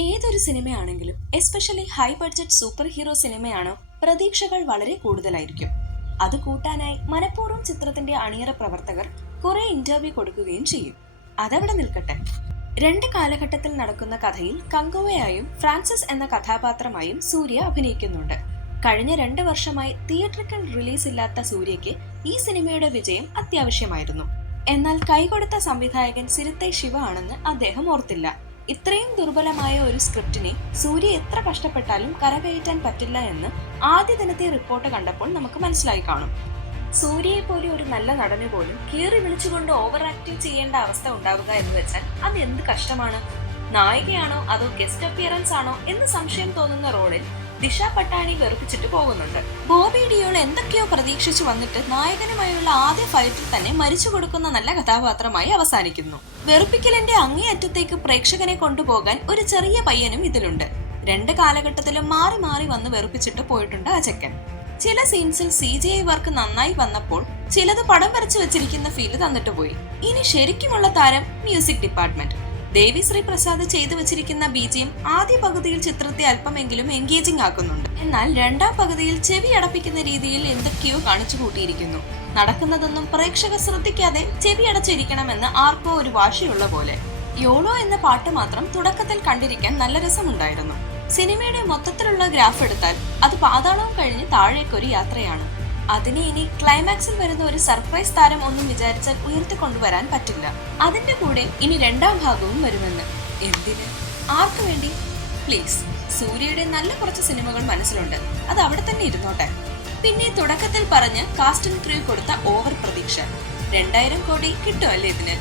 ഏതൊരു സിനിമയാണെങ്കിലും especially high budget super hero സിനിമയാണോ പ്രതീക്ഷകൾ വളരെ കൂടുതലായിരിക്കും. അത് കൂട്ടാനായി മനഃപൂർവ്വം ചിത്രത്തിന്റെ അണിയറ പ്രവർത്തകർ കുറെ ഇന്റർവ്യൂ കൊടുക്കുകയും ചെയ്യും. അതവിടെ നിൽക്കട്ടെ. രണ്ട് കാലഘട്ടത്തിൽ നടക്കുന്ന കഥയിൽ കങ്കുവയായും ഫ്രാൻസിസ് എന്ന കഥാപാത്രമായും സൂര്യ അഭിനയിക്കുന്നുണ്ട്. കഴിഞ്ഞ 2 വർഷമായി തിയേറ്ററിക്കൽ റിലീസ് ഇല്ലാത്ത സൂര്യയ്ക്ക് ഈ സിനിമയുടെ വിജയം അത്യാവശ്യമായിരുന്നു. എന്നാൽ കൈകൊടുത്ത സംവിധായകൻ സിരുത്തെ ശിവ ആണെന്ന് അദ്ദേഹം ഓർത്തില്ല. ഇത്രയും ദുർബലമായ ഒരു സ്ക്രിപ്റ്റിനെ സൂര്യ എത്ര കഷ്ടപ്പെട്ടാലും കരകയറ്റാൻ പറ്റില്ല എന്ന് ആദ്യ ദിനത്തെ റിപ്പോർട്ട് കണ്ടപ്പോൾ നമുക്ക് മനസ്സിലായി കാണും. സൂര്യയെ പോലെ ഒരു നല്ല നടന് പോലും കീറി വിളിച്ചുകൊണ്ട് ഓവർ ആക്ടിങ് ചെയ്യേണ്ട അവസ്ഥ ഉണ്ടാവുക എന്ന് വെച്ചാൽ അത് എന്ത് കഷ്ടമാണ്. നായികയാണോ അതോ ഗസ്റ്റ് അപ്പിയറൻസ് ആണോ എന്ന് സംശയം തോന്നുന്ന റോളിൽ ദിശ പട്ടാണി വെറുപ്പിച്ചിട്ട് പോകുന്നുണ്ട്. ബോബി ഡിയോൾ എന്തൊക്കെയോ പ്രതീക്ഷിച്ചു വന്നിട്ട് നായകനുമായുള്ള ആദ്യ ഫൈറ്റിൽ തന്നെ മരിച്ചു കൊടുക്കുന്ന നല്ല കഥാപാത്രമായി അവസാനിക്കുന്നു. വെറുപ്പിക്കലിന്റെ അങ്ങേയറ്റത്തേക്ക് പ്രേക്ഷകനെ കൊണ്ടുപോകാൻ ഒരു ചെറിയ പയ്യനും ഇതിലുണ്ട്. 2 കാലഘട്ടത്തിലും മാറി മാറി വന്ന് വെറുപ്പിച്ചിട്ട് പോയിട്ടുണ്ട് ആ ചെക്കൻ. ചില സീൻസിൽ CGI വർക്ക് നന്നായി വന്നപ്പോൾ ചിലത് പടം വരച്ചു വെച്ചിരിക്കുന്ന ഫീല് തന്നിട്ട് പോയി. ഇനി ശരിക്കുമുള്ള താരം മ്യൂസിക് ഡിപ്പാർട്ട്മെന്റ്. ദേവി ശ്രീ പ്രസാദ് ചെയ്തു വെച്ചിരിക്കുന്ന BGM ആദ്യ പകുതിയിൽ ചിത്രത്തെ അല്പമെങ്കിലും എൻഗേജിംഗ് ആക്കുന്നുണ്ട്. എന്നാൽ 2ാം പകുതിയിൽ ചെവി അടപ്പിക്കുന്ന രീതിയിൽ എന്തൊക്കെയോ കാണിച്ചു കൂട്ടിയിരിക്കുന്നു. നടക്കുന്നതൊന്നും പ്രേക്ഷകർ ശ്രദ്ധിക്കാതെ ചെവി അടച്ചിരിക്കണമെന്ന് ആർക്കോ ഒരു വാശിയുള്ള പോലെ. യോളോ എന്ന പാട്ട് മാത്രം തുടക്കത്തിൽ കണ്ടിരിക്കാൻ നല്ല രസമുണ്ടായിരുന്നു. സിനിമയുടെ മൊത്തത്തിലുള്ള ഗ്രാഫ് എടുത്താൽ അത് പാതാളവും കഴിഞ്ഞ് താഴേക്കൊരു യാത്രയാണ്. അതിനെ ഇനി ക്ലൈമാക്സിൽ വരുന്ന ഒരു സർപ്രൈസ് താരം ഒന്നും വിചാരിച്ചാൽ ഉയർത്തിക്കൊണ്ടുവരാൻ പറ്റില്ല. അതിന്റെ കൂടെ ഇനി 2ാം ഭാഗവും വരുമെന്ന്. എന്തിന്? ആർക്കു വേണ്ടി? പ്ലീസ്, സൂര്യയുടെ നല്ല കുറച്ച് സിനിമകൾ മനസ്സിലുണ്ട്, അത് അവിടെ തന്നെ ഇരുന്നോട്ടെ. പിന്നെ തുടക്കത്തിൽ പറഞ്ഞ് കാസ്റ്റ് ആൻഡ് ക്രൂ കൊടുത്ത ഓവർ പ്രതീക്ഷ. 2000 കോടി കിട്ടുമല്ലേ ഇതിന്?